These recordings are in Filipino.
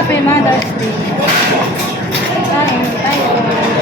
Happy Mother's Day. Kain tayo.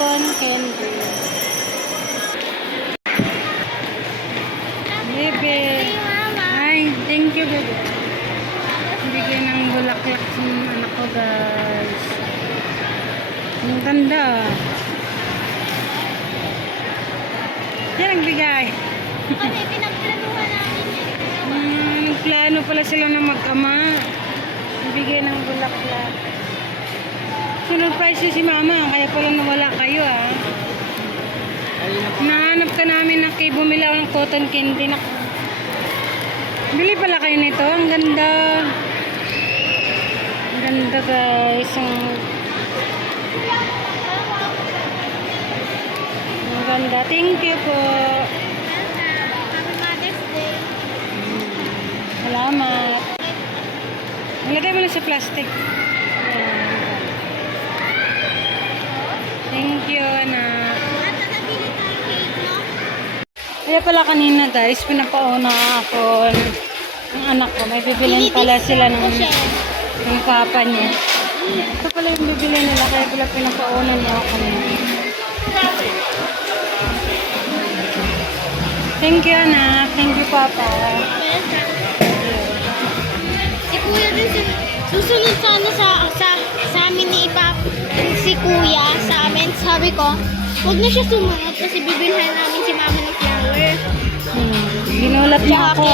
Cotton candy. Bebe. Ay, thank you, bebe. Bigyan ng bulaklak ng anak ko, guys. Ang ganda. Yan ang bigay. Kasi pinagplanuhan namin Nagplano pala sila ng mag-ama. Bigyan ng bulaklak. Sinurprise si mama, kaya pala nawala kayo Nahanap ka namin na kayo bumili ako ng cotton candy. Bili pala kayo nito, ang ganda. Ang ganda, guys. Ang ganda, thank you po. Happy Mother's Day. Salamat. Nilagay mo na sa plastic. Thank you, anak. Nabili tayo cake, no? Kaya pala kanina, guys, pinapauna ako ng anak ko. May bibilin pala sila ng papa niya. Ito pala yung bibili nila, kaya pala pinapauna niya ako kanina. Thank you, anak. Thank you, papa. Si Kuya din, susunod sana sa amin ni si Kuya sa amin. Sabi ko, huwag na siya sumunod kasi bibilhan namin si Mama ng flower. Ginulat niya ako.